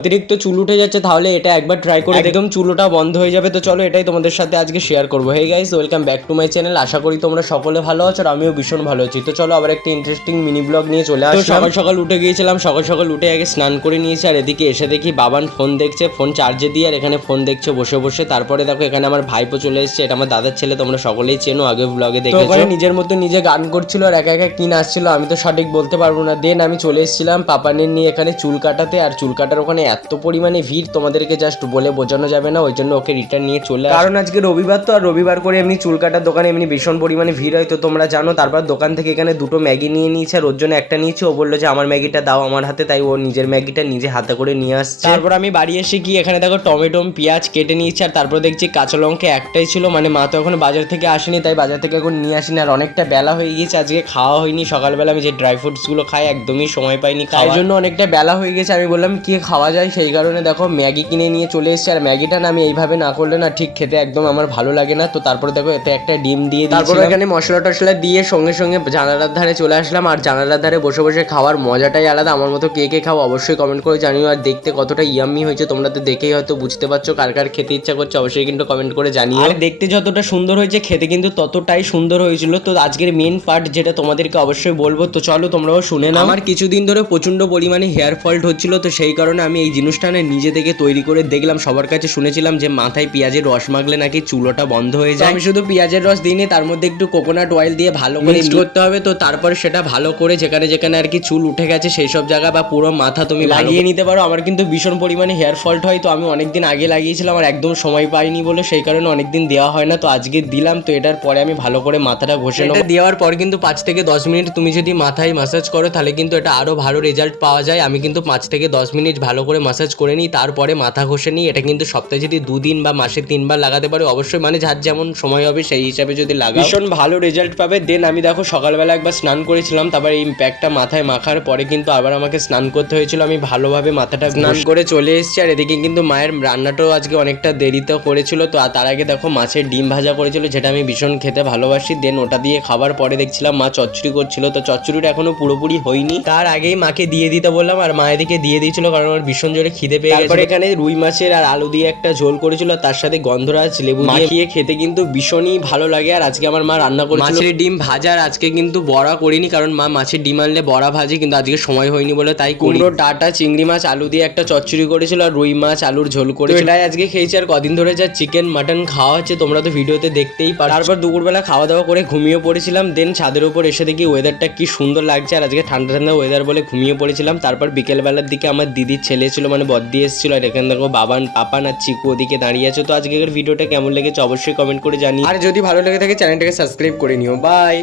অতিরিক্ত চুল উঠে যাচ্ছে তাহলে এটা একবার ট্রাই করে একদম। চুলোটা বন্ধ হয়ে যাবে। তো চলো এটাই তোমাদের সাথে আজকে শেয়ার করব। Hey guys welcome back to my channel আশা করি তোমরা সকলে ভালো আছো আর আমিও ভীষণ ভালো আছি। তো চলো আবার একটা ইন্টারেস্টিং মিনি ব্লগ নিয়ে চলে আসো সকাল সকাল উঠে গিয়েছিলাম সকাল সকাল উঠে আগে স্নান করে নিয়েছি আর এদিকে এসে দেখি বাবান ফোন দেখছে ফোন চার্জে দিয়ে আর এখানে ফোন দেখছে বসে বসে। তারপরে দেখো এখানে আমার ভাইপো চলে এসেছে এটা আমার দাদার ছেলে তোমরা সকলেই চেনো আগে ব্লগে দেখে ওখানে নিজের মতো নিজে গান করছিল আর একা একা কি নাচছিল আমি তো সঠিক বলতে পারব না। দেন আমি চলে এসেছিলাম পাপানের নিয়ে এখানে চুল কাটাতে আর চুল কাটার ওখানে এত পরিমাণে ভিড় তোমাদেরকে জাস্ট বলে বোঝানো যাবে না ওই জন্য ওকে রিটার্ন নিয়ে চলে কারণ আজকে রবিবার তো আর রবিবার করে এমনি চুল কাটার দোকানে এমনি ভীষণ পরিমাণে ভিড় হয় তো তোমরা জানো তারপর দোকান থেকে এখানে দুটো ম্যাগি নিয়ে নিয়েছে আর ওর জন্য একটা নিয়েছে ও বলল যে আমার ম্যাগিটা দাও আমার হাতে তাই ও নিজের ম্যাগিটা নিজে হাতে করে নিয়ে আসছে। তারপর আমি বাড়ি এসে গিয়ে এখানে দেখো টমেটো পেঁয়াজ কেটে নিয়েছি আর তারপর দেখছি কাঁচা লঙ্কা একটাই ছিল মানে মা তো এখন বাজার থেকে আসেনি তাই বাজার থেকে এখন নিয়ে আসিনি আর অনেকটা বেলা হয়ে গিয়েছে আজকে খাওয়া হয়নি সকালবেলা আমি যে ড্রাই ফ্রুটসগুলো খাই একদমই সময় পাইনি তাই জন্য অনেকটা বেলা হয়ে গেছে আমি বললাম কি খাওয়া যায়? সেই কারণে দেখো ম্যাগি কিনে নিয়ে চলে এসেছি। আর ম্যাগিটা না আমি এইভাবে না করলে না ঠিক খেতে একদম আমার ভালো লাগে না। তো তারপরে দেখো এতে একটা ডিম দিয়ে তারপর এখানে মশলা টশলা দিয়ে সঙ্গে সঙ্গে জানালার ধারে চলে আসলাম। আর জানালার ধারে বসে বসে খাওয়ার মজাটাই আলাদা। আমার মতো কে কে খাও অবশ্যই কমেন্ট করে জানিও। আর দেখতে কতটা ইয়াম্মি হয়েছে তোমরা তো দেখেই হয়তো বুঝতে পারছ কার কার খেতে ইচ্ছা করছে অবশ্যই কিন্তু কমেন্ট করে জানিও। আর দেখতে যতটা সুন্দর হয়েছে খেতে কিন্তু ততটাই সুন্দর হয়েছিল। তো আজকের মেন পার্ট যেটা তোমাদেরকে অবশ্যই বলব। তো চলো তোমরাও শুনে নাও। আমার কিছুদিন ধরে প্রচণ্ড পরিমাণে হেয়ার ফল্ট হচ্ছিল। তো সেই কারণে আমি এই জিনিসটা না নিজে থেকে তৈরি করে দেখলাম সবার কাছে শুনেছিলাম যে মাথায় পেঁয়াজের রস মাখলে নাকি চুলোটা বন্ধ হয়ে যায়। আমি শুধু পেঁয়াজের রস দিইনি তার মধ্যে একটু কোকোনাট অয়েল দিয়ে ভালো করে মিক্স করতে হবে তো তারপরে সেটা ভালো করে যেখানে যেখানে আর কি চুল উঠে গেছে সেই সব জায়গা বা পুরো মাথা তুমি লাগিয়ে নিতে পারো। আমার কিন্তু ভীষণ পরিমাণে হেয়ার ফল্ট হয় তো আমি অনেকদিন আগে লাগিয়েছিলাম আর একদম সময় পাইনি বলে সেই কারণে অনেকদিন দেওয়া হয় না তো আজকে দিলাম তো এটার পরে আমি ভালো করে মাথাটা ঘষে নেব। দেওয়ার পর কিন্তু পাঁচ থেকে দশ মিনিট তুমি যদি মাথায় মাসাজ করো তাহলে কিন্তু এটা আরও ভালো রেজাল্ট পাওয়া যায়। আমি কিন্তু পাঁচ থেকে দশ মিনিট ভালো করে মাসাজ করে নিই তারপরে মাথা ঘষে নিই। এটা কিন্তু সপ্তাহে যদি দুদিন বা মাসে তিনবার লাগাতে পারো অবশ্যই মানে যার যেমন সময় হবে সেই হিসাবে যদি লাগাও। ভীষণ ভালো রেজাল্ট পাবে। দেন আমি দেখো সকালবেলা একবার স্নান করেছিলাম তারপর এই প্যাকটা মাথায় মাখার পরে কিন্তু আবার আমাকে স্নান করতে হয়েছিল। আমি ভালোভাবে মাথাটা স্নান করে চলে এসেছি আর এদিকে কিন্তু মায়ের রান্নাটাও আজকে অনেকটা দেরিতে করেছিল। তো আর তার আগে দেখো মাছের ডিম ভাজা করেছিল যেটা আমি ভীষণ খেতে ভালোবাসি। দেন ওটা দিয়ে খাবার পরে দেখছিলাম মা চচ্চড়ি করছিল। তো চচ্চড়িটা এখনও পুরোপুরি হয়নি। তার আগেই মাকে দিয়ে দিতে বললাম আর মা এদিকে দিয়ে দিয়েছিল কারণ আমার ভীষণ জোরে খিদে পেয়ে গেছে তারপরে এখানে রুই মাছের আর আলু দিয়ে একটা ঝোল করেছিল তার সাথে গন্ধরাজ লেবু দিয়ে মাখিয়ে খেতে কিন্তু ভীষণই ভালো লাগে আর আজকে আমার মা রান্না করেছিল। মাছের ডিম ভাজা আর আজকে কিন্তু বড়া করিনি কারণ মা মাছের ডিম আনলে বড়া ভাজি কিন্তু আজকে সময় হয়নি বলে তাই কুমড়ো ডাটা চিংড়ি মাছ আলু দিয়ে একটা চচ্চড়ি করেছিল আর রুই মাছ আলুর ঝোল করেছিল। এটাই আজকে খেয়েছি আর কদিন ধরে যা চিকেন মাটন খাওয়া হচ্ছে তোমরা তো ভিডিওতে দেখতেই পারো তারপর দুপুরবেলা খাওয়া দাওয়া করে ঘুমিয়ে পড়েছিলাম দেন ছাদের উপর এসে দেখি ওয়েদারটা কি সুন্দর লাগছে আর আজকে ঠান্ডা ঠান্ডা ওয়েদার বলে ঘুমিয়ে পড়েছিলাম। তারপর বিকেলবেলার দিকে আমার দিদির ছেলে ছিল মানে বদ্দি এসেছিল, আর এখানে দেখো বাবান পাপান আর চিকু ওদিকে দাঁড়িয়ে আছে। তো আজকের ভিডিওটা কেমন লেগেছে অবশ্যই কমেন্ট করে জানি আর যদি ভালো লেগে থাকে, চ্যানেলটাকে সাবস্ক্রাইব করে নিও। বাই